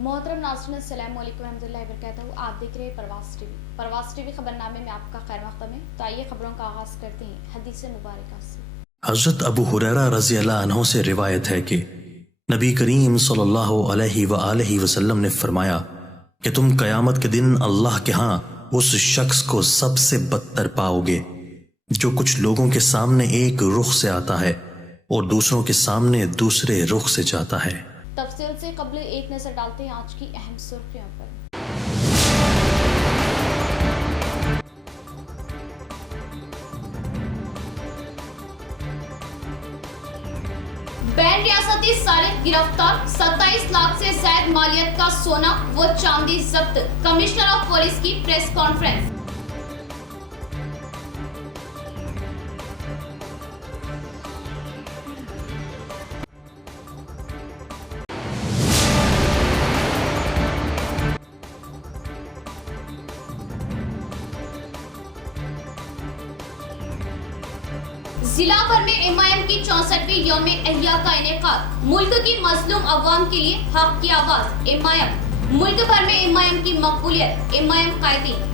मोहतरम नाज़रीन अस्सलाम वालेकुम रहमतुल्लाहि व बरकातहू। आप देख रहे हैं प्रवास टीवी खबरनामे में आपका खैर मक़दम है। तो आइए खबरों का आगाज़ करते हैं हदीस मुबारक से। हज़रत अबू हुरैरा रज़ी अल्लाह अन्हु से रिवायत है कि नबी करीम सल्लल्लाहु अलैहि वसल्लम ने फरमाया कि तुम क़यामत के दिन अल्लाह के यहाँ उस शख्स को सबसे बदतर पाओगे जो कुछ लोगों के सामने एक रुख से आता है और दूसरों के सामने दूसरे रुख से जाता है। तफसील से कबल एक नज़र डालते हैं आज की अहम सुर्खियों पर। बैन रियासती सारिक गिरफ्तार, 27 लाख से ज्यादा मालियत का सोना व चांदी जब्त। कमिश्नर ऑफ पुलिस की प्रेस कॉन्फ्रेंस। जिला भर में एमआईएम की 64वीं यौम-ए एहया का इनेकाद। मुल्क की मजलूम अवाम के लिए हक की आवाज एमआईएम। मुल्क भर में एमआईएम की मकबूलियत, एमआईएम कायदीन।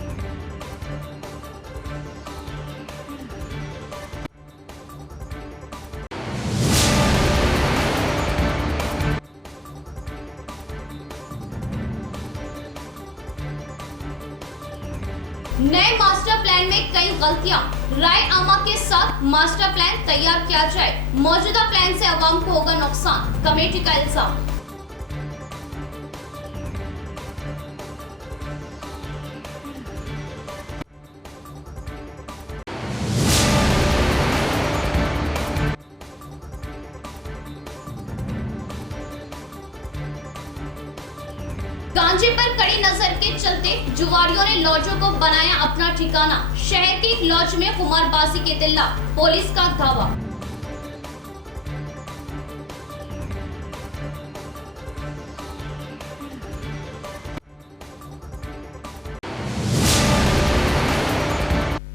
नए मास्टर प्लान में कई गलतियां, राय आमा के साथ मास्टर प्लान तैयार किया जाए, मौजूदा प्लान से अवाम को होगा नुकसान, कमेटी का इल्जाम। गांजे पर कड़ी नजर के चलते जुआरियों ने लॉजों को बनाया अपना ठिकाना। शहर की एक लॉज में खुमारबाजी के दिल्ला, पुलिस का दावा।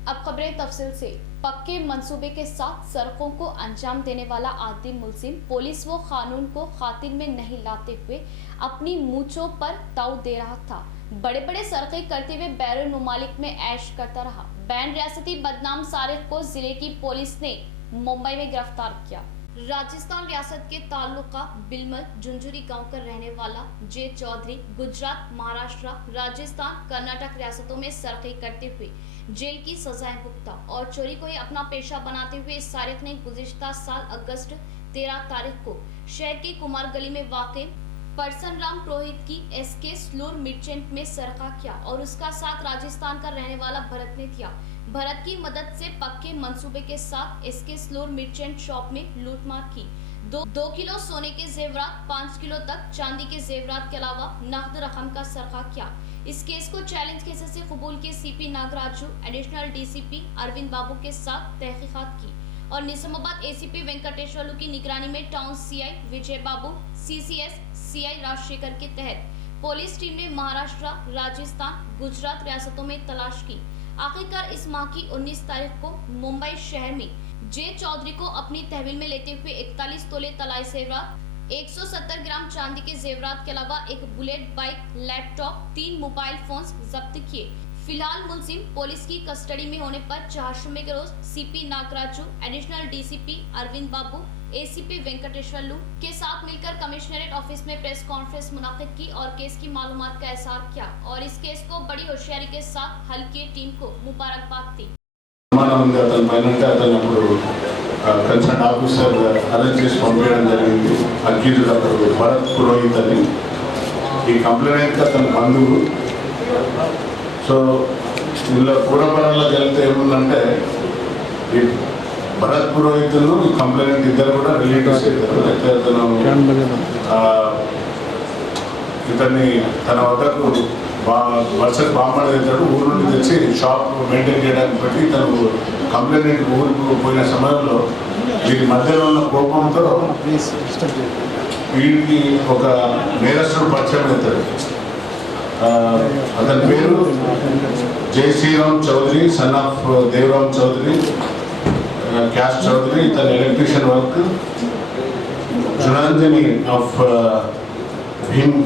अब खबरें तफसील से। पक्के मंसूबे के साथ सड़कों को अंजाम देने वाला आदिम मुलजिम पुलिस व कानून को खातिर में नहीं लाते हुए अपनी मूंछों पर ताव दे रहा था। बड़े बड़े सड़कें करते हुए बैरून ममालिक में ऐश करता रहा। बैन रियासती बदनाम सारिक को जिले की पुलिस ने मुंबई में गिरफ्तार किया। राजस्थान रियासत के ताल्लुका बिलमल झुंझुरी गांव का रहने वाला जे चौधरी गुजरात, महाराष्ट्र, राजस्थान, कर्नाटक रियासतों में सड़कें करते हुए जेल की सजाएं भुगता और चोरी को ही अपना पेशा बनाते हुए इस सारिक ने गुज़िश्ता साल अगस्त 13 तारीख को शहर की कुमार गली में वाक़े परसनराम पुरोहित की एसके स्लोर मिर्चेंट में सरका किया और उसका साथ राजस्थान का रहने वाला भरत ने किया। भरत की मदद से पक्के मंसूबे के साथ एसके स्लोर मिर्चेंट शॉप में लूटमार की। 2 किलो सोने के जेवरात, 5 किलो तक चांदी के जेवरात के अलावा नकद रकम का सरका किया। इस केस को चैलेंज केस से कबूल के CP Nagaraju, additional DCP Arvind Babu के साथ तहकीकात की और निजामाबाद एसीपी वेंकटेश्वरलू की निगरानी में टाउन सीआई विजय बाबू, सीसीएस सीआई राजशेखर के तहत पुलिस टीम ने महाराष्ट्र, राजस्थान, गुजरात रियासतों में तलाश की। आखिरकार इस माह की 19 तारीख को मुंबई शहर में जे चौधरी को अपनी तहवील में लेते हुए 41 तोले तलाई जेवरात, 170 ग्राम चांदी के जेवरात के अलावा एक bullet bike, laptop, 3 mobile phones जब्त किए। फिलहाल मुलजिम पुलिस की कस्टडी में होने पर चारशुमे के रोज CP Nagaraju, additional DCP Arvind Babu, ACP Venkateswarlu के साथ मिलकर कमिश्नरेट ऑफिस में प्रेस कॉन्फ्रेंस मुनाकिद की और केस की मालूमात का इज़हार किया और इस केस को बड़ी होशियारी के साथ हल की टीम को मुबारकबाद दी। कंसर्न ऑफिसर अरेंज చేసి పంపించడం జరిగింది। అక్యూజ్డ్ అతను భరత్ పురోహిత్ అని ఈ కంప్లైంట్ అతని బంధువు। సో ఇందులో పూర్వపరంలో జరిగితే ఏముందంటే ఈ భరత్ పురోహితులు ఈ కంప్లైంట్ ఇద్దరు కూడా రిలేటివ్స్ అవుతారు। అయితే అతను ఇతన్ని తన వద్దకు వర్షకు బాంబడి అవుతాడు। ఊరు నుండి తెచ్చి షాప్ మెయింటైన్ చేయడానికి బట్టి తను కంప్లైంట్ ఊరికి పోయిన సమయంలో వీరి మధ్యలో ఉన్న కోపంతో వీడికి ఒక నేరస్తుడు పరిచయం అవుతాడు। అతని పేరు జై శ్రీరామ్ చౌదరి, సన్ ఆఫ్ దేవరామ్ చౌదరి, క్యాష్ చౌదరి। ఇతని ఎలక్ట్రీషియన్ వర్క్। జునాంజని ఆఫ్ భీమ్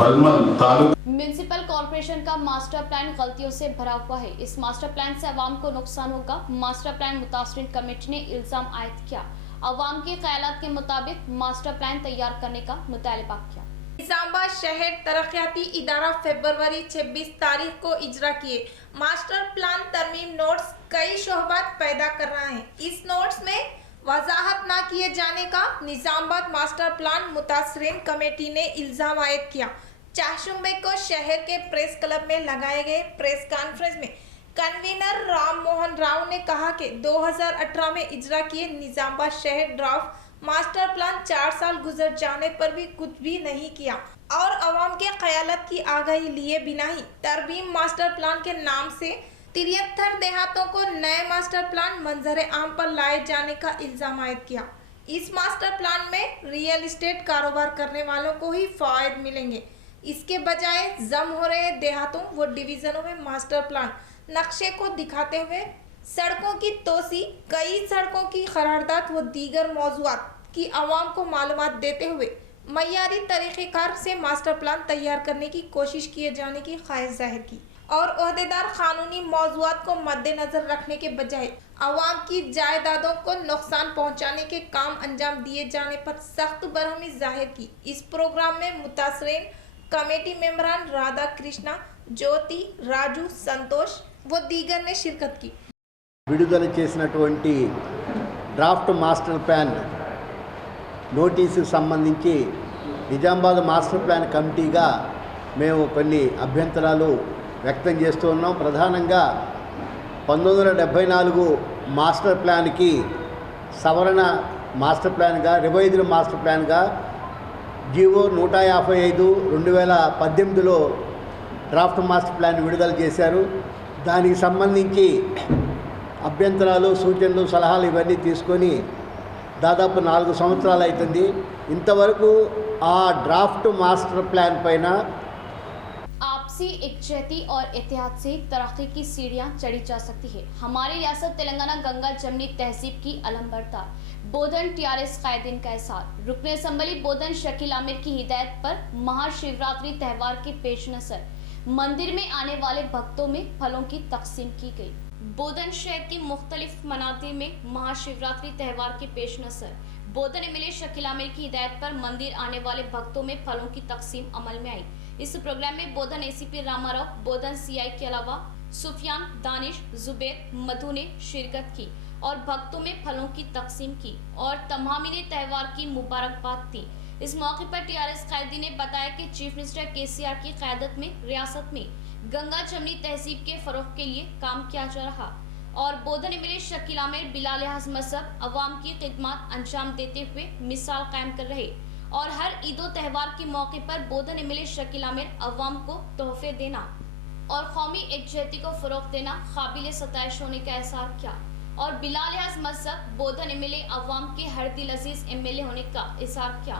बलमल तालुक म्युनिसिपल कॉर्पोरेशन का मास्टर प्लान गलतियों से भरा हुआ है। इस मास्टर प्लान से आवाम को नुकसान होगा। मास्टर प्लान मुतासरीन कमेटी ने इल्जाम आयद किया। आवाम के ख्यालात के मुताबिक मास्टर प्लान तैयार करने का मुतालबा किया। निजामाबाद शहर तरक्याती इदारा फरवरी 26 तारीख को इजरा किए मास्टर प्लान तरमीम नोट्स कई शोहबात पैदा कर रहा है। इस नोट्स में वजाहत न किए जाने का निजामाबाद मास्टर प्लान मुतासरीन कमेटी ने इल्जाम आयद किया। चाशुम्बे को शहर के प्रेस क्लब में लगाए गए प्रेस कॉन्फ्रेंस में कन्वीनर राम मोहन राव ने कहा कि 2018 में इजरा किए निजामाबाद शहर ड्राफ्ट मास्टर प्लान 4 साल गुजर जाने पर भी कुछ भी नहीं किया और अवाम के ख्यालात की आगाही लिए बिना ही तरमीम मास्टर प्लान के नाम से 73 देहातों को नए मास्टर प्लान मंजर आम पर लाए जाने का इल्जाम आयद किया। इस मास्टर प्लान में रियल एस्टेट कारोबार करने वालों को ही फायदे मिलेंगे। इसके बजाय जम हो रहे देहातों व डिवीजनों में मास्टर प्लान नक्शे को दिखाते हुए सड़कों की तोसी, कई सड़कों की करारदाद व दीगर मौजूआत की आवाम को मालूमात देते हुए मयारी तरीक़ेकार से मास्टर प्लान तैयार करने की कोशिश किए जाने की ख्वाहिश जाहिर की और ओहदेदार कानूनी मौजूआत को मद्देनजर रखने के बजाय आवाम की जायदादों को नुकसान पहुंचाने के काम अंजाम दिए जाने पर सख्त बरहमी जाहिर की। इस प्रोग्राम में मुतासरीन कमेटी मेंबरान राधा कृष्णा, ज्योति, राजू, संतोष व दीगर ने शिरकत की। విడుదల చేసినటువంటి డ్రాఫ్ట్ మాస్టర్ ప్లాన్ నోటీసుకు సంబంధించి నిజామాబాద్ మాస్టర్ ప్లాన్ కమిటీగా మేము కొన్ని అభ్యంతరాలు వ్యక్తం చేస్తూ ఉన్నాం. ప్రధానంగా 1974 మాస్టర్ ప్లాన్కి సవరణ మాస్టర్ ప్లాన్గా రివైజ్డ్ మాస్టర్ ప్లాన్గా జీవో 155/2018లో డ్రాఫ్ట్ మాస్టర్ ప్లాన్ విడుదల చేశారు. దానికి సంబంధించి అభ్యంతరాలు, సూచనలు, సలహాలు ఇవన్నీ తీసుకొని దాదాపు 4 సంవత్సరాలు అవుతుంది. ఇంతవరకు ఆ డ్రాఫ్ట్ మాస్టర్ ప్లాన్ పైన आपसी एकजहती और एहतियात से तरक्की की सीढ़ियां चढ़ी जा सकती है। हमारी रियासत तेलंगाना गंगा जमनी तहजीब की अलमबरदार बोधन टीआरएस कायदीन का एहसार रुकने असम्बली बोधन शकील आमिर की हिदायत पर महाशिवरात्रि त्यौहार के पेश नजर मंदिर में आने वाले भक्तों में फलों की तकसीम की गई। बोधन शहर की मुख्तलिफ मनातिर में महाशिवरात्रि त्यौहार के पेश नजर बोधन एमएलए शकील आमिर की हिदायत पर मंदिर आने वाले भक्तों में फलों की तकसीम अमल में आई। इस प्रोग्राम में बोधन एसीपी रामाराव, बोधन सीआई के अलावा सुफियान, दानिश, जुबैर, मधु ने शिरकत की और भक्तों में फलों की तकसीम की और तमामी ने त्यौहार की मुबारकबाद दी। इस मौके पर टीआरएस कायदी ने बताया कि चीफ मिनिस्टर केसीआर की क़यादत में रियासत में गंगा जमनी तहजीब के फरोग के लिए काम किया जा रहा और बोधन एमएलए शकील आमिर बिला लिहाज मजहब अवाम की खिदमत अंजाम देते हुए मिसाल कायम कर रहे और हर ईदो त्यौहार के मौके पर बोधन एमएलए शकील आमिर अवाम को तोहफे देना और कौमी एकजहती को फरोग देना काबिल सताइश होने का एहसार किया और बिला लिहाज मजहब बोधन एमएलए अवाम के हर दिल अजीज एमएलए होने का इज़हार किया।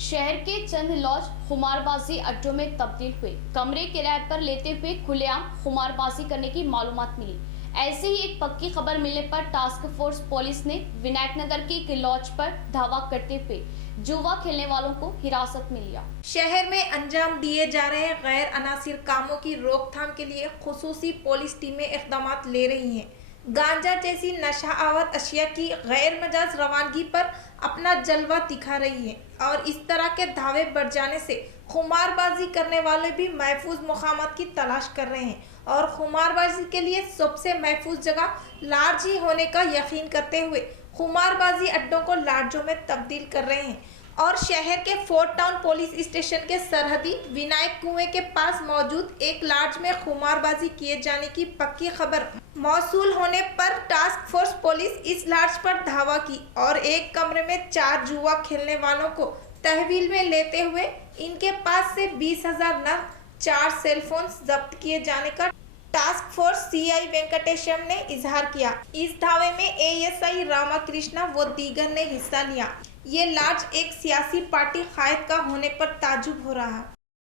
शहर के चंद लॉज खुमारबाजी अड्डों में तब्दील हुए। कमरे किराए पर लेते हुए खुलेआम खुमारबाजी करने की मालूमात मिली। ऐसे ही एक पक्की खबर मिलने पर टास्क फोर्स पुलिस ने विनायक नगर के एक लॉज पर धावा करते हुए जुआ खेलने वालों को हिरासत में लिया। शहर में अंजाम दिए जा रहे गैर अनासिर कामों की रोकथाम के लिए खुसूसी पुलिस टीमें इक़दाम ले रही हैं। गांजा जैसी नशा आवर अशिया की गैर मजाज रवानगी पर अपना जलवा दिखा रही है और इस तरह के धावे बढ़ जाने से खुमारबाजी करने वाले भी महफूज मुकामात की तलाश कर रहे हैं और खुमारबाजी के लिए सबसे महफूज जगह लार्ज ही होने का यकीन करते हुए खुमारबाजी अड्डों को लार्जों में तब्दील कर रहे हैं और शहर के फोर्ट टाउन पुलिस स्टेशन के सरहदी विनायक कुएं के पास मौजूद एक लार्ज में खुमारबाजी किए जाने की पक्की खबर मौसूल होने पर टास्क फोर्स पुलिस इस लार्ज पर धावा की और एक कमरे में 4 जुआ खेलने वालों को तहवील में लेते हुए इनके पास से 20,000 नग 4 सेलफोन जब्त किए जाने का टास्क फोर्स सीआई वेंकटेशम ने इजहार किया। इस धावे में एएसआई रामाकृष्णा व दीगर ने हिस्सा लिया। ये लार्ज एक सियासी पार्टी कायद का होने पर ताजुब हो रहा है।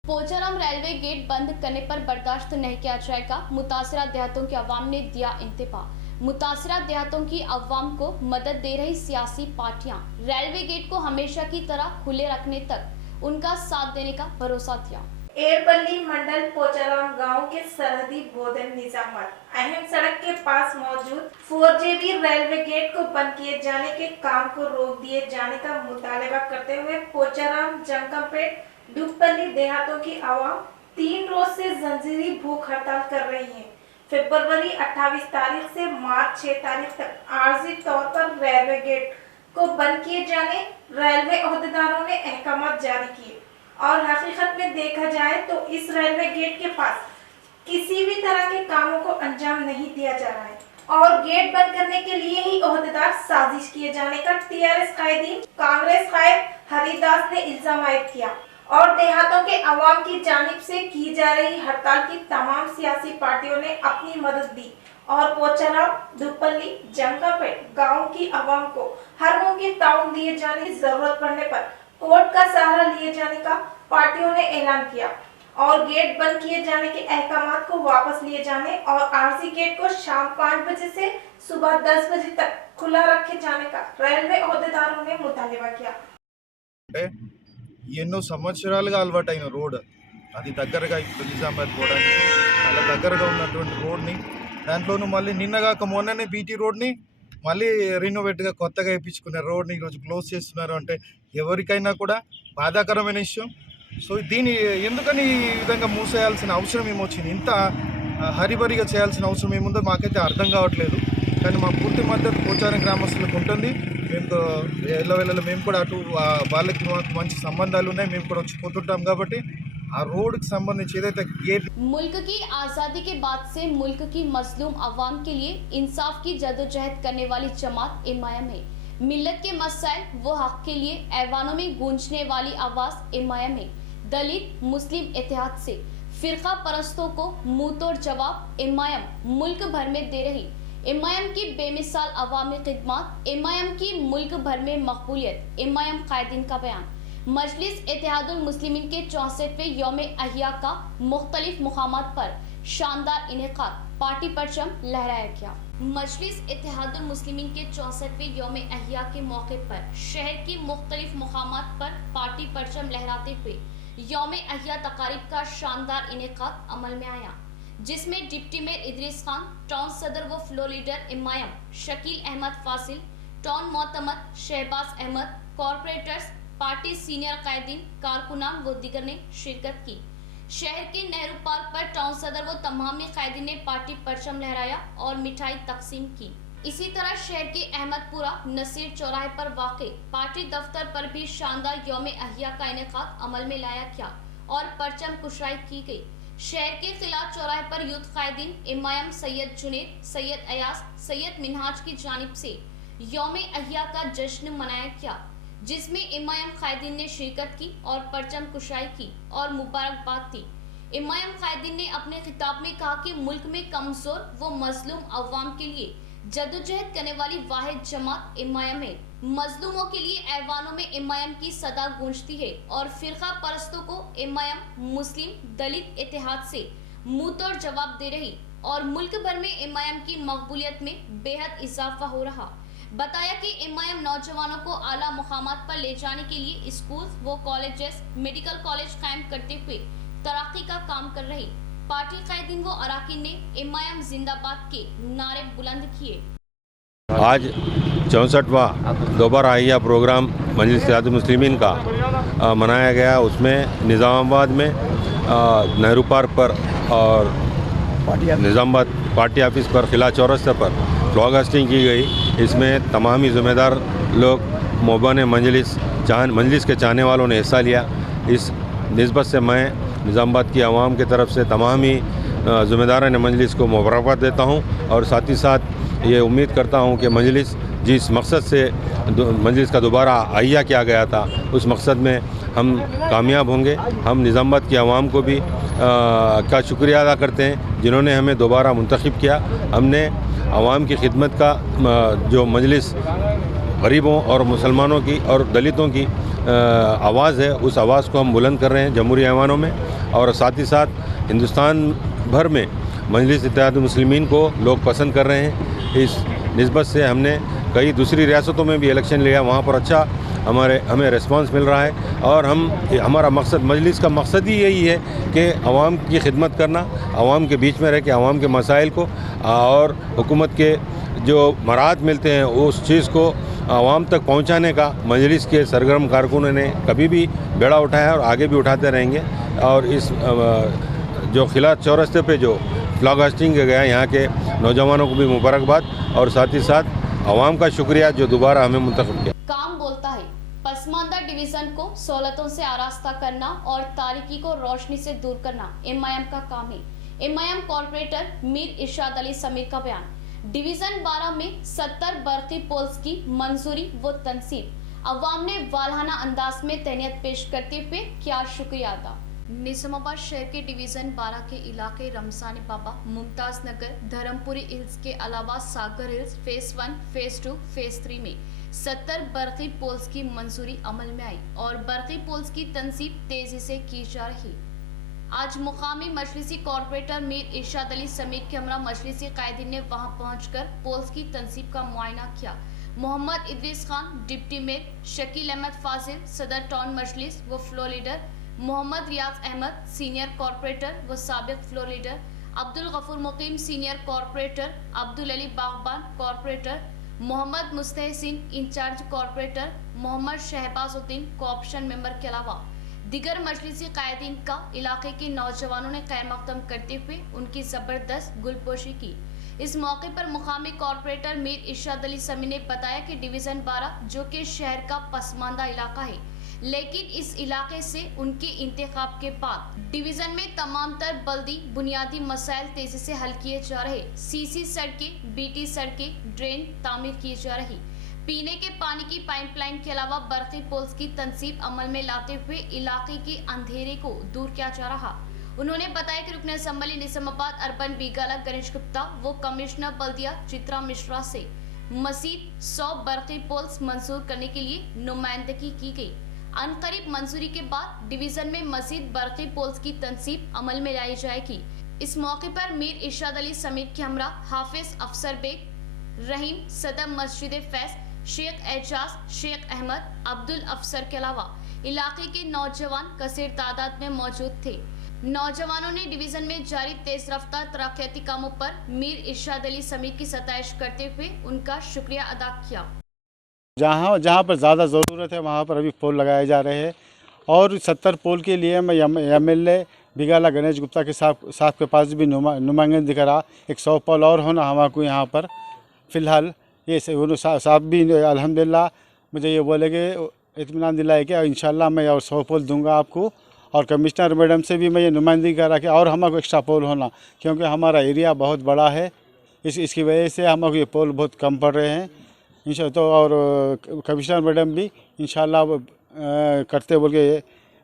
पोचाराम रेलवे गेट बंद करने पर बर्दाश्त नहीं किया जाएगा। मुतासरा देहातों की आवाम ने दिया इंतबा। मुतासरा देहातों की आवाम को मदद दे रही सियासी पार्टियां रेलवे गेट को हमेशा की तरह खुले रखने तक उनका साथ देने का भरोसा दिया। एरपल्ली मंडल पोचाराम गांव के सरहदी बोधन निजामत अहम सड़क के पास मौजूद 4JB रेलवे गेट को बंद किए जाने के काम को रोक दिए जाने का मुतालबा करते हुए पोचाराम, जंगमपेट, दुपल्ली देहातों की आवाम 3 रोज से जंजीरी भूख हड़ताल कर रही है। फरवरी 28 तारीख से मार्च 6 तारीख तक आर्जी तौर पर रेलवे गेट को बंद किए जाने रेलवे अहदेदारों ने अहकामात जारी किए और हकीकत में देखा जाए तो इस रेलवे गेट के पास किसी भी तरह के कामों को अंजाम नहीं दिया जा रहा है और गेट बंद करने के लिए ही अहदेदार साजिश किए जाने का TRS कायदीन कांग्रेस कायद हरिदास ने इल्जाम आयद किया और देहातों के अवाम की जानिब से की जा रही हड़ताल की तमाम सियासी पार्टियों ने अपनी मदद दी और पोचाराम, दुपल्ली, जंगमपेट गाँव की अवाम को हर मुमकिन ताउन दिए जाने की जरूरत पड़ने पर कोर्ट का सहारा लिए जाने का पार्टियों ने ऐलान किया और गेट बंद किए जाने के अहकामात को वापस लिए जाने और आरसी गेट को शाम 5 बजे से सुबह 10 बजे तक खुला रखे जाने का రైల్వే అధికారులు ने ముతాలిబా किया। ఎన్నో సంవత్సరాలుగా అలవాటైన రోడ్ అది దగ్గరగా ఇప్పుడు నిజామాబాద్ పోవడానికి అలా దగ్గరగా ఉన్నటువంటి రోడ్ని దాంట్లోనూ మళ్ళీ నిన్నగాక మొన్ననే బీటీ రోడ్ని మళ్ళీ రినోవేట్గా కొత్తగా వేయించుకున్న రోడ్ని ఈరోజు క్లోజ్ చేస్తున్నారు అంటే ఎవరికైనా కూడా బాధాకరమైన విషయం। సో దీన్ని ఎందుకని ఈ విధంగా మూసేయాల్సిన అవసరం ఏమొచ్చింది, ఇంత హరిబరిగా చేయాల్సిన అవసరం ఏముందో మాకైతే అర్థం కావట్లేదు। కానీ మా పూర్తి మద్దతు పోచారం గ్రామస్తులకు ఉంటుంది। మేము ఎల్లవేళలో మేము కూడా అటు వాళ్ళకి మాకు మంచి సంబంధాలు ఉన్నాయి, మేము కూడా వచ్చి పోతుంటాం కాబట్టి ఆ రోడ్కి సంబంధించి ఏదైతే గేట్ मुल्क की आज़ादी के बाद से मुल्क की मजलूम अवाम के लिए इंसाफ की जदोजहद करने वाली जमात इमायम है। मिल्लत के मसाइल व हक के लिए ऐवानों में गूंजने वाली आवाज़ इमायम है। दलित मुस्लिम इत्तेहाद से फिरका परस्तों को मुंह तोड़ जवाब इमायम मुल्क भर में दे रही। इमायम की बेमिसाल अवामी खिदमत, इमायम की मुल्क भर में मकबूलियत, इमायम कायदीन का बयान। मजलिस इत्तेहादुल मुस्लिमीन के 64वें यौम अहिया का मुख्तलिफ मुकामात पर शानदार इनेकाद, पार्टी परचम लहराया गया। मजलिस इत्तेहादुल मुस्लिमीन के 64वें यौम अहिया के मौके पर शहर की मुख्तलिफ मुकामात पर पार्टी परचम लहराते हुए यौम अहिया तकारीब का शानदार इनेकाद अमल में आया, जिसमें deputy mayor Idris Khan, town सदर व फ्लोर लीडर इमायम शकील अहमद फासिल, टाउन मोतमद Shahbaz Ahmed, corporators, party senior कायदीन, कारकुनान व दीगर ने शिरकत की। शहर के नेहरू पार्क पर टाउन सदर व तमामी कायदीन ने पार्टी परचम लहराया और मिठाई तकसीम की। इसी तरह शहर के अहमदपुरा नसीर चौराहे पर वाक़े पार्टी दफ्तर पर भी शानदार यौम अहिया का इनेकाद अमल में लाया गया और परचम कुशाई की गई। शहर के खिलाफ चौराहे पर यूथ कायदीन इमायम सैयद जुनेद, सैयद अयास, सैयद मिनहाज की जानिब से यौम अहिया का जश्न मनाया गया, जिसमें इमायम कायदीन ने शिरकत की और परचम कुशाई की और मुबारकबाद दी। इमायम कायदीन ने अपने खिताब में कहा कि मुल्क में कमजोर व मजलूम अवाम के लिए जदोजहद करने वाली वाहिद जमात इमायम है। मजलूमों के लिए ऐवानों में इमायम की सदा गूंजती है और फिरका परस्तों को इमायम मुस्लिम दलित इत्तेहाद से मुंह तोड़ जवाब दे रही और मुल्क भर में इमायम की मकबूलियत में बेहद इजाफा हो रहा। बताया कि इमायम नौजवानों को आला मुकामात पर ले जाने के लिए स्कूल व कॉलेजेस, मेडिकल कॉलेज कायम करते हुए तरक्की का काम कर रही। पार्टी कायदीन व अराकीन ने इमायम जिंदाबाद के नारे बुलंद किए। आज 64वां दोबारा अहिया प्रोग्राम मजलिस इत्तेहादुल मुस्लिमीन का मनाया गया। उसमें निज़ामाबाद में नेहरू पार्क पर और निज़ामाबाद पार्टी ऑफिस पर किला चौरस्ते पर फ्लैग होस्टिंग की गई। इसमें तमामी ज़िम्मेदार लोग मोबान मजलिस के चाहने वालों ने हिस्सा लिया। इस निस्बत से मैं निज़ामाबाद की आवाम की तरफ से तमामी ज़िम्मेदारान मजलिस को मुबारकबाद देता हूँ और साथ ही साथ ये उम्मीद करता हूँ कि मजलिस जिस मकसद से मजलिस का दोबारा अहिया किया गया था उस मकसद में हम कामयाब होंगे। हम निज़ामाबाद की आवाम को भी का शुक्रिया अदा करते हैं जिन्होंने हमें दोबारा मुंतखब किया। हमने आवाम की खिदमत का जो मजलिस गरीबों और मुसलमानों की और दलितों की आवाज़ है, उस आवाज़ को हम बुलंद कर रहे हैं जमहूरी ऐवानों में। और साथ ही साथ हिंदुस्तान भर में मजलिस इत्तेहादुल मुस्लिमीन को लोग पसंद कर रहे हैं। इस निस्बत से हमने कई दूसरी रियासतों में भी इलेक्शन लिया, वहाँ पर अच्छा हमें रिस्पांस मिल रहा है। और हमारा मकसद, मजलिस का मकसद ही यही है कि आवाम की खिदमत करना, आवाम के बीच में रह के आवाम के मसाइल को और हुकूमत के जो मराहत मिलते हैं उस चीज़ को आवाम तक पहुंचाने का मजलिस के सरगर्म कारकुनों ने कभी भी बेड़ा उठाया है और आगे भी उठाते रहेंगे। और इस जो खिला चौरस्ते पे जो फ्लैग होस्टिंग गया, यहाँ के नौजवानों को भी मुबारकबाद और साथ ही साथ आवाम का शुक्रिया जो दोबारा हमें मुंतखब किया। काम बोलता है, पसमानदा डिवीजन को सहूलतों से आरास्ता करना और तारीकी को रोशनी से दूर करना एमआईएम का काम है। एमआईएम कॉर्पोरेटर मीर इरशाद अली समीर का बयान। डिवीजन 12 में 70 बरकी पोल्स की मंजूरी व तनसीब, अवाम ने वालहाना अंदाज में तैनियत पेश करते हुए क्या शुक्रिया अदा। निजामाबाद शहर के डिवीजन 12 के इलाके रमजानी बाबा, मुमताज नगर, धर्मपुरी हिल्स के अलावा सागर हिल्स फेज 1, फेज 2, फेज 3 में 70 बरकी पोल्स की मंजूरी अमल में आई और बरकी पोल्स की तनसीब तेजी से की जा रही। आज मुकामी मजलिसी कॉर्पोरेटर मीर इरशाद अली समीर के हमरा मजलिसी कायदीन ने वहां पहुंचकर पोल्स की तनसीब का मुआयना किया। मोहम्मद इदरीस खान, डिप्टी मेयर शकील अहमद फाजिल, सदर टाउन मजलिस व floor leader Mohammed Riyaz Ahmed, senior corporator व साबिक floor leader Abdul Gafoor Muqeem, senior corporator Abdul Ali Bagban, corporator Mohammed Mustahsin, incharge corporator Mohammed Shahbazuddin, cooption member के अलावा दिगर मजलिसी कायदीन का इलाके के नौजवानों ने खैर मकदम करते हुए उनकी जबरदस्त गुलपोशी की। इस मौके पर मुकामी कॉर्पोरेटर मीर इरशाद अली समी ने बताया कि डिवीजन 12 जो कि शहर का पसमानदा इलाका है, लेकिन इस इलाके से उनके इंतखाब के बाद डिवीजन में तमाम तर बल्दी बुनियादी मसाइल तेजी से हल किए जा रहे। सीसी सड़कें, बीटी सड़कें, ड्रेन तामीर की जा रही। पीने के पानी की पाइपलाइन के अलावा बरकी पोल्स की तनसीब अमल में लाते हुए इलाके के अंधेरे को दूर किया जा रहा। उन्होंने बताया कि रुकन असम्बली निजामाबाद अर्बन बीगाला गणेश गुप्ता व कमिश्नर बल्दिया चित्रा मिश्रा से मजीद 100 बरकी पोल्स मंजूर करने के लिए नुमाइंदगी की गई। अनकरीब मंजूरी के बाद डिवीजन में मजीद बरकी पोल्स की तनसीब अमल में लाई जाएगी। इस मौके पर मीर इरशाद अली समीर के हमरा हाफिज अफसर बेग, रहीम सदर मस्जिद फैज, शेख एजाज, शेख अहमद, अब्दुल अफसर के अलावा इलाके के नौजवान कसीर तादाद में मौजूद थे। नौजवानों ने डिवीजन में जारी तेज रफ्तार तरक्याती कामों पर मीर इरशाद अली समीर की सताइश करते हुए उनका शुक्रिया अदा किया। जहाँ पर ज़्यादा ज़रूरत है वहाँ पर अभी पोल लगाए जा रहे हैं और 70 पोल के लिए मैं MLA बिगाला गणेश गुप्ता के साहब के पास भी नुमाइंदगी करा। 100 पोल और होना हमारे यहाँ पर फ़िलहाल ये साहब भी अल्हम्दुलिल्लाह मुझे ये बोले कि इत्मीनान दिलाए कि इंशाल्लाह मैं और 100 पोल दूंगा आपको। और कमिश्नर मैडम से भी मैं ये नुमाइंदगी करा कि और हमारे एक्स्ट्रा पोल होना, क्योंकि हमारा एरिया बहुत बड़ा है, इसकी वजह से हमारे ये पोल बहुत कम पड़ रहे हैं इंशाल्लाह। तो और कमिश्नर मैडम भी इंशाल्लाह करते बोल के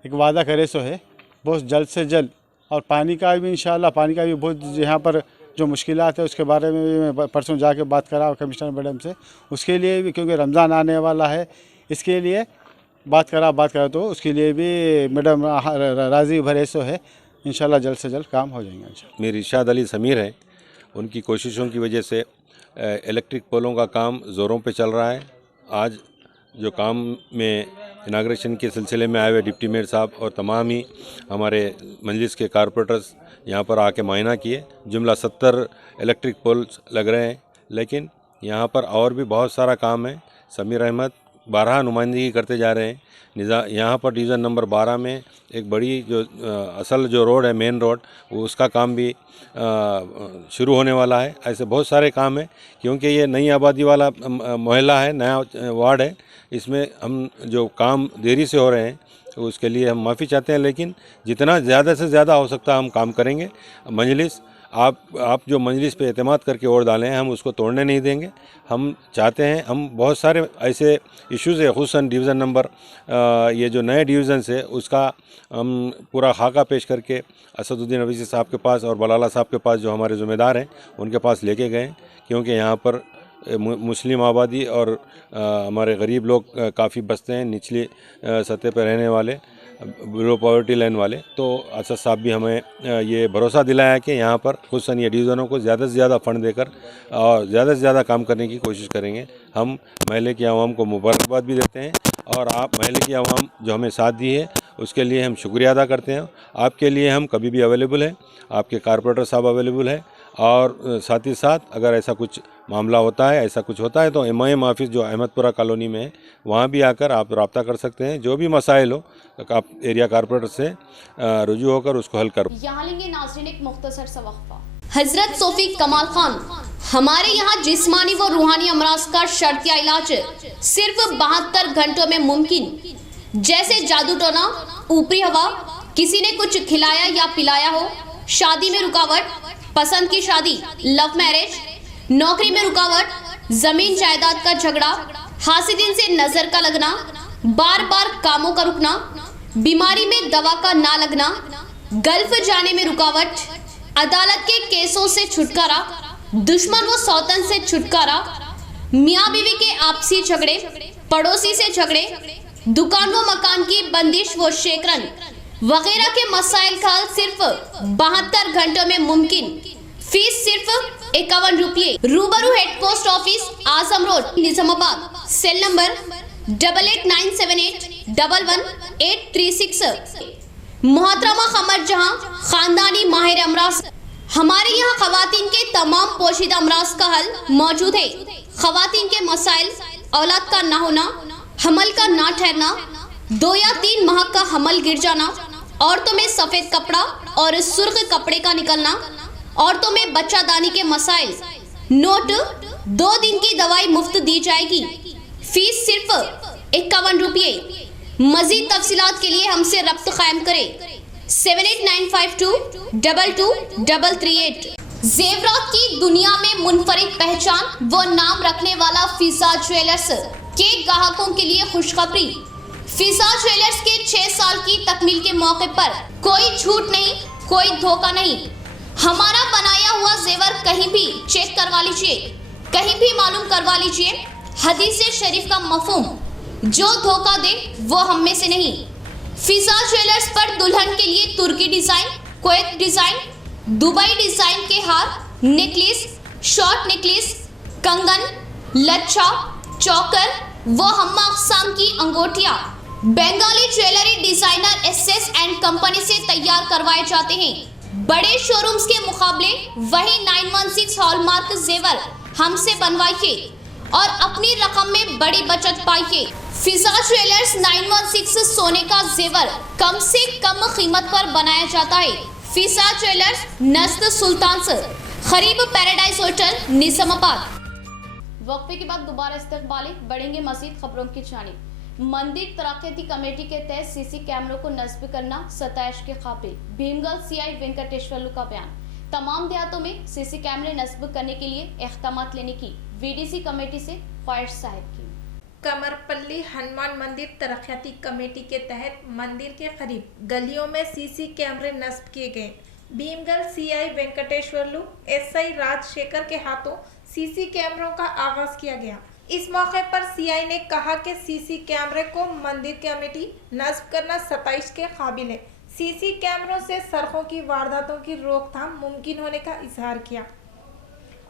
एक वादा करे सो है बहुत जल्द से जल्द। और पानी का भी इंशाल्लाह, पानी का भी बहुत यहाँ पर जो मुश्किलात है उसके बारे में भी मैं परसों जाके बात करा कमिश्नर मैडम से, उसके लिए भी क्योंकि रमज़ान आने वाला है इसके लिए बात करा तो उसके लिए भी मैडम राज़ी भरे सो है। इंशाल्लाह जल्द से जल्द काम हो जाएंगे इंशाल्लाह। मीर इरशाद अली समीर हैं, उनकी कोशिशों की वजह से इलेक्ट्रिक पोलों का काम ज़ोरों पे चल रहा है। आज जो काम में इनाग्रेशन के सिलसिले में आए हुए डिप्टी मेयर साहब और तमाम ही हमारे मजलिस के कारपोरेटर्स यहाँ पर आके मुआयना किए। जुमला 70 इलेक्ट्रिक पोल्स लग रहे हैं, लेकिन यहाँ पर और भी बहुत सारा काम है। समीर अहमद 12 नुमाइंदगी करते जा रहे हैं। यहाँ पर डिवीज़न नंबर 12 में एक बड़ी जो असल जो रोड है, मेन रोड, वो उसका काम भी शुरू होने वाला है। ऐसे बहुत सारे काम हैं, क्योंकि ये नई आबादी वाला मोहल्ला है, नया वार्ड है। इसमें हम जो काम देरी से हो रहे हैं उसके लिए हम माफ़ी चाहते हैं, लेकिन जितना ज़्यादा से ज़्यादा हो सकता है हम काम करेंगे। मजलिस आप जो मजलिस पे एतमाद करके वोट डालें हैं, हम उसको तोड़ने नहीं देंगे। हम चाहते हैं, हम बहुत सारे ऐसे इश्यूज़ है, खुसूसन डिवीज़न नंबर ये जो नए डिवीज़न है उसका हम पूरा खाका पेश करके असदुद्दीन अवीसी साहब के पास और बलाला साहब के पास जो हमारे ज़िम्मेदार हैं उनके पास लेके गए, क्योंकि यहाँ पर मुस्लिम आबादी और हमारे गरीब लोग काफ़ी बसते हैं, निचली सतह पर रहने वाले, बिलो पॉवर्टी लाइन वाले। तो असद साहब भी हमें ये भरोसा दिलाया है कि यहाँ पर खुसूसन ये डिवीज़नों को ज़्यादा से ज़्यादा फ़ंड देकर और ज़्यादा से ज़्यादा काम करने की कोशिश करेंगे। हम महल्ले की आवाम को मुबारकबाद भी देते हैं और आप महल की आवाम जो हमें साथ दी है उसके लिए हम शुक्रिया अदा करते हैं। आपके लिए हम कभी भी अवेलेबल हैं, आपके कारपोरेटर साहब अवेलेबल है, और साथ ही साथ अगर ऐसा कुछ मामला होता है, ऐसा कुछ होता है तो MIM ऑफिस जो अहमदपुरा कॉलोनी में है वहाँ भी आकर आप रब्ता कर सकते हैं। जो भी मसाइल हो आप एरिया कारपोरेटर से रुजू होकर उसको हल करो। यहाँ लेंगे नाज़रीन एक मुख्तसर सा वक्फा। हजरत सोफी कमाल खान, हमारे यहाँ जिस्मानी व रूहानी अमराज का शर्तिया इलाज सिर्फ 72 घंटों में मुमकिन। जैसे जादू टोना, ऊपरी हवा, किसी ने कुछ खिलाया या पिलाया हो, शादी में रुकावट, पसंद की शादी, लव मैरिज, नौकरी में रुकावट, जमीन जायदाद का झगड़ा, हासिदिन से नजर का लगना, बार बार कामों का रुकना, बीमारी में दवा का ना लगना, गल्फ जाने में रुकावट, अदालत के केसों से छुटकारा, दुश्मन व सौतन से छुटकारा, मियाँ बीवी के आपसी झगड़े, पड़ोसी से झगड़े, दुकान व मकान की बंदिश व शेकरन वगैरह के मसाइल का हल सिर्फ 72 घंटों में मुमकिन। फीस सिर्फ 51 रुपये। रूबरू head post office, Azam road, Nizamabad. Cell number 8897811836। मोहतरमा कमर जहां, खानदानी माहिर अमराज। हमारे यहाँ खवातीन के तमाम पोशीदा अमराज का हल मौजूद है। खवातीन के मसाइल, औलाद का ना होना, हमल का ना ठहरना, 2 या 3 माह का हमल गिर जाना, औरतों में सफेद कपड़ा और सुर्ख कपड़े का निकलना, औरतों में बच्चादानी के मसाइल। नोट, 2 दिन की दवाई मुफ्त दी जाएगी। फीस सिर्फ 51 रुपये। मजीद तफसीलात के लिए हमसे रब्त कायम करें 7895222338। जेवरात की दुनिया में मुनफरिद पहचान व नाम रखने वाला फिजा ज्वेलर्स के ग्राहकों के लिए खुशखबरी। फिजा ज्वेलर्स के 6 साल की तकमील के मौके पर कोई झूठ नहीं, कोई धोखा नहीं। हमारा बनाया हुआ जेवर कहीं भी चेक करवा लीजिए, कहीं भी मालूम करवा लीजिए। हदीस शरीफ का मफहूम, जो धोखा दे वो हम में से नहीं। फिजा ज्वेलर्स पर दुल्हन के लिए तुर्की design, Kuwait design, Dubai design के हार, नेकलेस, शॉर्ट नेकलेस, कंगन, लच्छा, चौकर व हम्मा अक़साम की अंगूठियां Bengali jewellery designer SS and company से तैयार करवाए जाते हैं। बड़े शोरूम्स के मुकाबले वही 916 हॉलमार्क जेवर हमसे बनवाइए और अपनी रकम में बड़ी बचत पाइए। फिजा ज्वेलर्स 916 सोने का जेवर कम से कम कीमत पर बनाया जाता है। फिजा ज्वेलर्स नस्द सुल्तान से खरीब पैराडाइज होटल, निजामाबाद। वक्फे के बाद दोबारा इस्तकबाली, बढ़ेंगे मजीद खबरों की जानिब। मंदिर तरक्याती कमेटी के तहत CC कैमरों को नस्ब करना सताइश के काबिल। भीमगल CI वेंकटेश्वरलू का बयान। तमाम देहातों में CC कैमरे नस्ब करने के लिए इक़दामात लेने की VDC कमेटी से ख्वाहिश साहिब की। कमरपल्ली हनुमान मंदिर तरक्याती कमेटी के तहत मंदिर के करीब गलियों में CC कैमरे नस्ब किए गए। भीमगल CI वेंकटेश्वरलू SI राजशेखर के हाथों CC कैमरों का आगाज किया गया। इस मौके पर CI ने कहा कि CC कैमरे को मंदिर कमेटी नस्ब करना 27 के काबिल है। CC कैमरों से सड़कों की वारदातों की रोकथाम मुमकिन होने का इजहार किया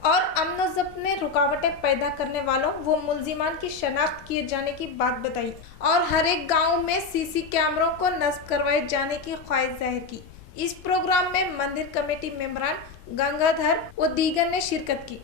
और अमन व ज़ब्त में रुकावटें पैदा करने वालों व मुल्जिमान की शनाख्त किए जाने की बात बताई और हर एक गाँव में CC कैमरों को नस्ब करवाए जाने की ख्वाहिश जाहिर की। इस प्रोग्राम में मंदिर कमेटी मेंबरान गंगाधर व दीगर ने शिरकत की।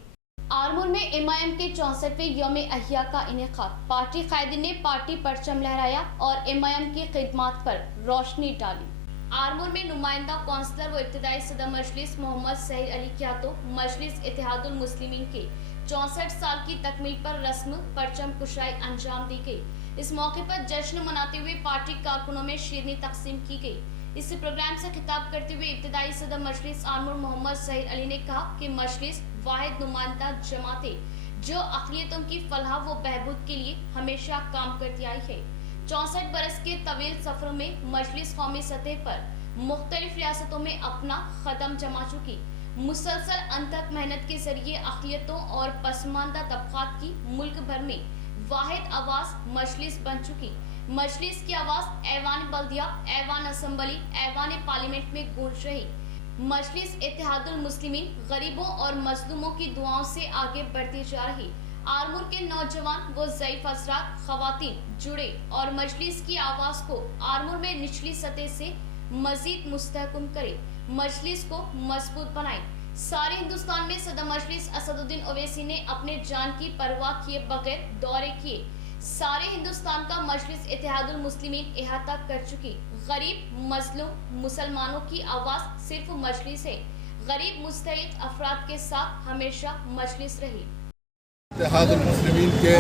आरमूर में MIM के 64वें यौम अहिया का इनेकाद। पार्टी कायदीन ने पार्टी परचम लहराया और MIM की खिदमात पर रोशनी डाली। आरमूर में नुमाइंदा कौंसलर व इब्तिदाई सदर मजलिस मोहम्मद सईद अली के हाथों मजलिस इत्तेहादुल मुस्लिमीन के 64 साल की तकमील पर रस्म परचम कुशाई अंजाम दी गई। इस मौके पर जश्न मनाते हुए पार्टी कारकुनों में शीरनी तकसीम की गई। इस प्रोग्राम से खिताब करते हुए इब्तिदाई सदर मजलिस आरमूर मोहम्मद सईद अली ने कहा कि मजलिस वाहिद नुमाइंदा जमात है जो अक़लियतों की फलाह व बहबूद के लिए हमेशा काम करती आई है। 64 बरस के तवील सफर में मजलिस कौमी सतह पर मुख्तलिफ रियासतों में अपना कदम जमा चुकी। मुसलसल अनथक मेहनत के जरिए अक़लियतों और पसमानदा तबक़ात की मुल्क भर में वाहिद आवाज़ मजलिस बन चुकी। मजलिस की आवाज़ ऐवान बल्दिया, ऐवान असम्बली, ऐवान पार्लियामेंट में गूंज रही। मजलिस इत्तेहादुल मुस्लिमीन गरीबों और मजलूमों की दुआओं से आगे बढ़ती जा रही। आरमूर के नौजवान व ज़ईफ हज़रात ख़वातीन जुड़े और मजलिस की आवाज़ को आरमूर में निचली सतह से मजीद मुस्तहकम करे, मजलिस को मजबूत बनाए। सारे हिंदुस्तान में सदर मजलिस असदुद्दीन ओवैसी ने अपने जान की परवाह किए बगैर दौरे किए। सारे हिंदुस्तान का मजलिस इत्तेहादुल मुस्लिमीन इहाता कर चुकी। गरीब मजलूम मुसलमानों की आवाज़ सिर्फ मजलिस है। गरीब मुस्तहिक अफराद के साथ हमेशा मजलिस रही। इत्तेहादुल मुस्लिमीन के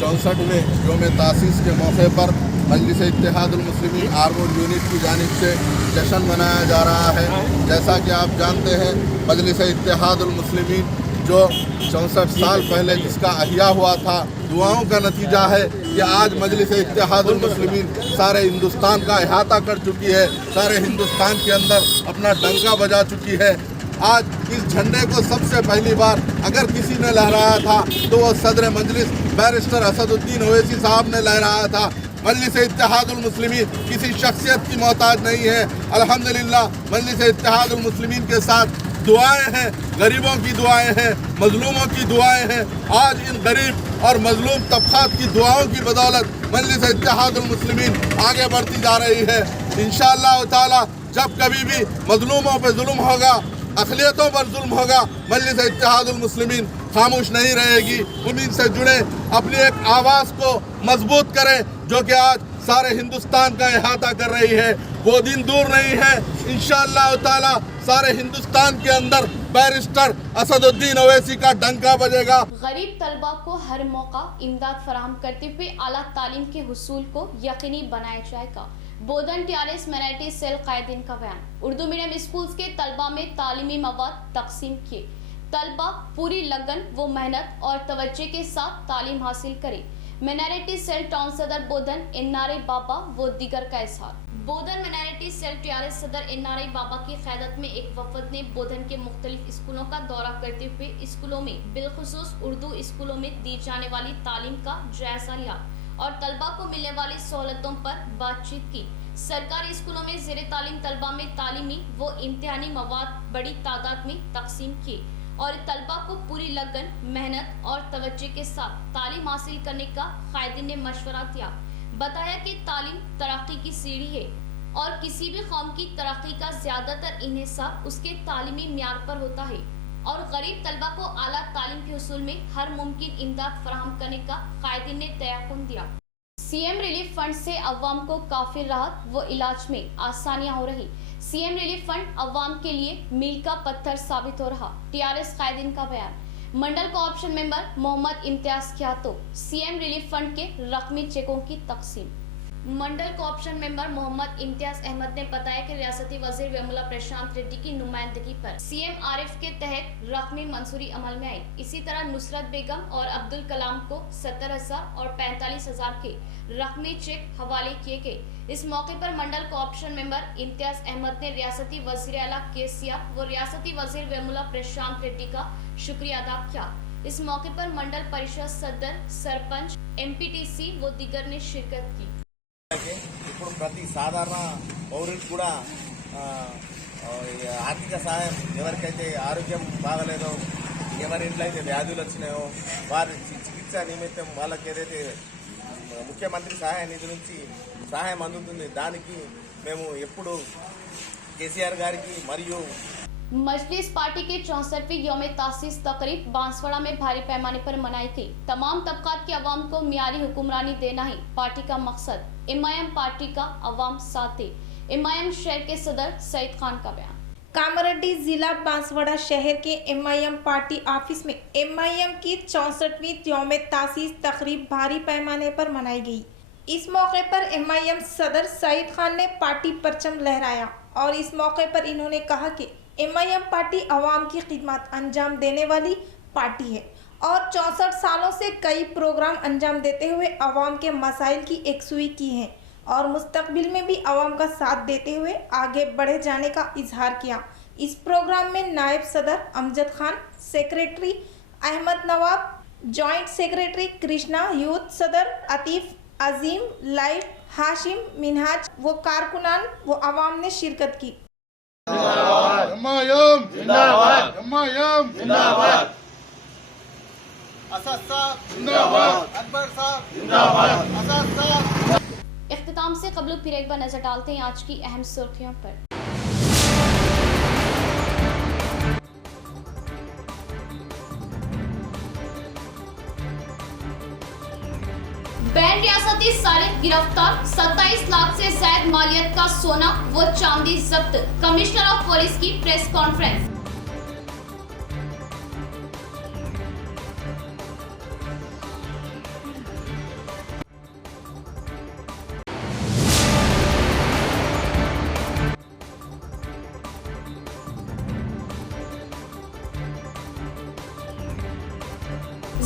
64वें योम तासीस के मौके पर मजलिस इत्तेहादुल मुस्लिमीन आरमूर यूनिट की जानिब से जश्न मनाया जा रहा है। जैसा कि आप जानते हैं, मजलिस इत्तेहादुल मुस्लिमीन जो 64 साल पहले जिसका अहिया हुआ था, दुआओं का नतीजा है कि आज मजलिस इत्तेहादुल मुस्लिमीन सारे हिंदुस्तान का अहाता कर चुकी है, सारे हिंदुस्तान के अंदर अपना डंका बजा चुकी है। आज इस झंडे को सबसे पहली बार अगर किसी ने लहराया था तो वो सदर मजलिस बैरिस्टर असदुद्दीन ओवैसी साहब ने लहराया था। मजलिस इत्तेहादुल मुस्लिमीन किसी शख्सियत की मोहताज नहीं है। अल्हम्दुलिल्लाह मजलिस इत्तेहादुल मुस्लिमीन के साथ दुआएं हैं, गरीबों की दुआएं हैं, मजलूमों की दुआएं हैं। आज इन गरीब और मजलूम तबकात की दुआओं की बदौलत मजलिस इत्तेहादुल मुस्लिमीन आगे बढ़ती जा रही है। इंशाअल्लाह ताला जब कभी भी मजलूमों पर जुल्म होगा, अक़लियतों पर जुल्म होगा, मजलिस इत्तेहादुल मुस्लिमीन खामोश नहीं रहेगी। उन्हीं से जुड़े अपनी एक आवाज़ को मजबूत करें जो कि आज सारे हिंदुस्तान का अहाता कर रही है। वो दिन दूर नहीं है, इंशाअल्लाह ताला सारे हिंदुस्तान के अंदर बैरिस्टर असदुद्दीन ओवैसी का डंका बजेगा। गरीब तलबा को हर मौका इमदाद फराहम करते हुए आला तालीम के हुसूल को यकीनी बनाया जाएगा। बोधन टीआरएस मिनारिटी सेल कायदीन का बयान। उर्दू मीडियम स्कूल्स के तलबा में तालीमी मवाद तकसीम किए। तलबा पूरी लगन व मेहनत और तवज्जो के साथ तालीम हासिल करे। मिनारिटी सेल टाउन सदर बोधन इन्नारे बाबा व दीगर का इजहार। बोधन मिनारिटी सेल टीआरएस सदर इन्नारे बाबा की क़यादत में एक वफद ने बोधन के मुख्तलिफ स्कूलों का दौरा करते हुए स्कूलों में बिलखुसूस उर्दू स्कूलों में दी जाने वाली तालीम का जायजा लिया और तलबा को मिलने वाली सहूलतों पर बातचीत की। सरकारी स्कूलों में ज़ेरे तालीम तलबा में तालीमी व इम्तिहानी मवाद बड़ी तादाद में तकसीम किए और तलबा को पूरी लगन, मेहनत और तवज्जो के साथ तालीम हासिल करने का कायदीन ने मशवरा दिया। बताया कि तालीम तरक्की की सीढ़ी है और किसी भी कौम की तरक्की का ज़्यादातर इन्हिसार उसके तालीमी म्यार पर होता है और गरीब तलबा को आला तालीम के हुसूल में हर मुमकिन इमदाद फराहम करने का कायदीन ने तयक़ुन दिया। सीएम रिलीफ फंड से अवाम को काफी राहत व इलाज में आसानियां हो रही। सीएम रिलीफ फंड अवाम के लिए मील का पत्थर साबित हो रहा। टीआरएस कायदीन का बयान। मंडल कोऑप्शन मेंबर मोहम्मद इम्तियाज के हाथों सीएम रिलीफ फंड के रकमी चेकों की तकसीम। मंडल कोऑप्शन मेंबर मोहम्मद इम्तियाज अहमद ने बताया कि रियासती वजीर वेमुला प्रशांत रेड्डी की नुमाइंदगी पर सीएम आरिफ के तहत रकमी मंसूरी अमल में आई। इसी तरह नुसरत बेगम और अब्दुल कलाम को 70,000 और 45,000 के रकमी चेक हवाले किए गए। इस मौके पर मंडल कोऑप्शन मेंबर इम्तियाज अहमद ने रियासती वजीर आला केसीआर व रियासती वजीर वेमुला प्रशांत रेड्डी का शुक्रिया अदा किया। इस मौके पर मंडल परिषद सदर, सरपंच, एमपीटीसी व दीगर ने शिरकत की। ఇప్పుడు ప్రతి సాధారణ పౌరుడికి కూడా ఆర్థిక సహాయం ఎవరికైతే ఆరోగ్యం బాగలేదో, ఎవరి ఇంట్లో అయితే వ్యాధులు వచ్చినాయో వారి చికిత్స నిమిత్తం వాళ్ళకి ఏదైతే ముఖ్యమంత్రి సహాయ నిధి నుంచి సహాయం అందుతుంది, దానికి మేము ఎప్పుడు కేసీఆర్ గారికి మరియు मजलिस पार्टी के 64वीं यौम तासीस तकरीब बांसवाड़ा में भारी पैमाने पर मनाई गई। तमाम तबकात की आवाम को मियारी हुक्मरानी देना ही पार्टी का मकसद। एमआईएम पार्टी का अवाम साथ दे। एमआईएम शहर के सदर सईद खान का बयान। कामारेड्डी जिला बांसवाड़ा शहर के एमआईएम पार्टी ऑफिस में एमआईएम की 64वीं यौम तासीस तकरीब भारी पैमाने पर मनाई गई। इस मौके पर एमआईएम सदर सईद खान ने पार्टी परचम लहराया और इस मौके पर इन्होंने कहा कि एमआईएम पार्टी अवाम की खिदमत अंजाम देने वाली पार्टी है और 64 सालों से कई प्रोग्राम अंजाम देते हुए अवाम के मसाइल की एकसुई की है और मुस्तकबिल में भी अवाम का साथ देते हुए आगे बढ़े जाने का इजहार किया। इस प्रोग्राम में नायब सदर अमजद खान, सेक्रेटरी अहमद नवाब, जॉइंट सेक्रेटरी कृष्णा, यूथ सदर अतीफ, अजीम, लाइव, हाशिम, मिनहाज व कारकुनान व अवाम ने शिरकत की। असद साहब जिंदाबाद, अकबर साहब जिंदाबाद, असद साहब। इख्तिताम से कबल फिर एक बार नजर डालते हैं आज की अहम सुर्खियों पर। बैन रियासती सारिक गिरफ्तार, 27 लाख से ज्यादा मालियत का सोना व चांदी जब्त। कमिश्नर ऑफ पुलिस की प्रेस कॉन्फ्रेंस।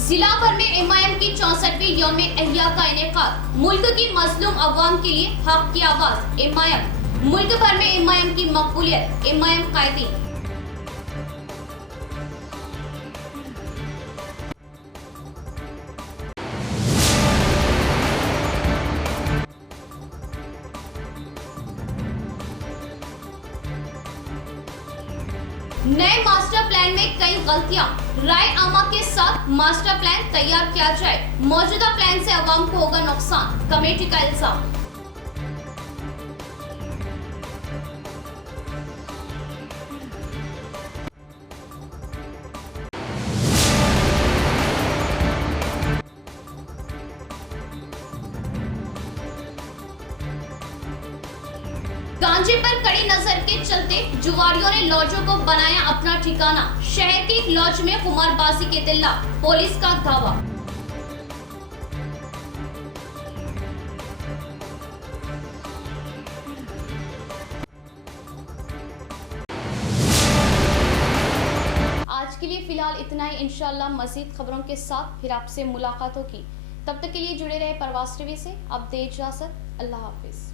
जिला भर में एमआईएम की 64वीं यौम एहया का इनेकाद। मुल्क की मजलूम अवाम के लिए हक की आवाज एमआईएम। मुल्क भर में एमआईएम की मकबूलियत, एमआईएम कायदीन। नए मास्टर प्लान में कई गलतियां, राय आमा के साथ मास्टर प्लान तैयार किया जाए, मौजूदा प्लान से अवाम को होगा नुकसान, कमेटी का इल्जाम। गांजे पर कड़ी नजर के चलते जुआरियों ने लॉजों को बनाया अपना ठिकाना। शहर की एक लॉज में कुमारबाजी के दिल्ला, पुलिस का दावा। आज के लिए फिलहाल इतना ही। इंशाअल्लाह मजीद खबरों के साथ फिर आपसे मुलाकात होगी। तब तक के लिए जुड़े रहे परवास टीवी से। अब दे इजाजत। अल्लाह हाफिज।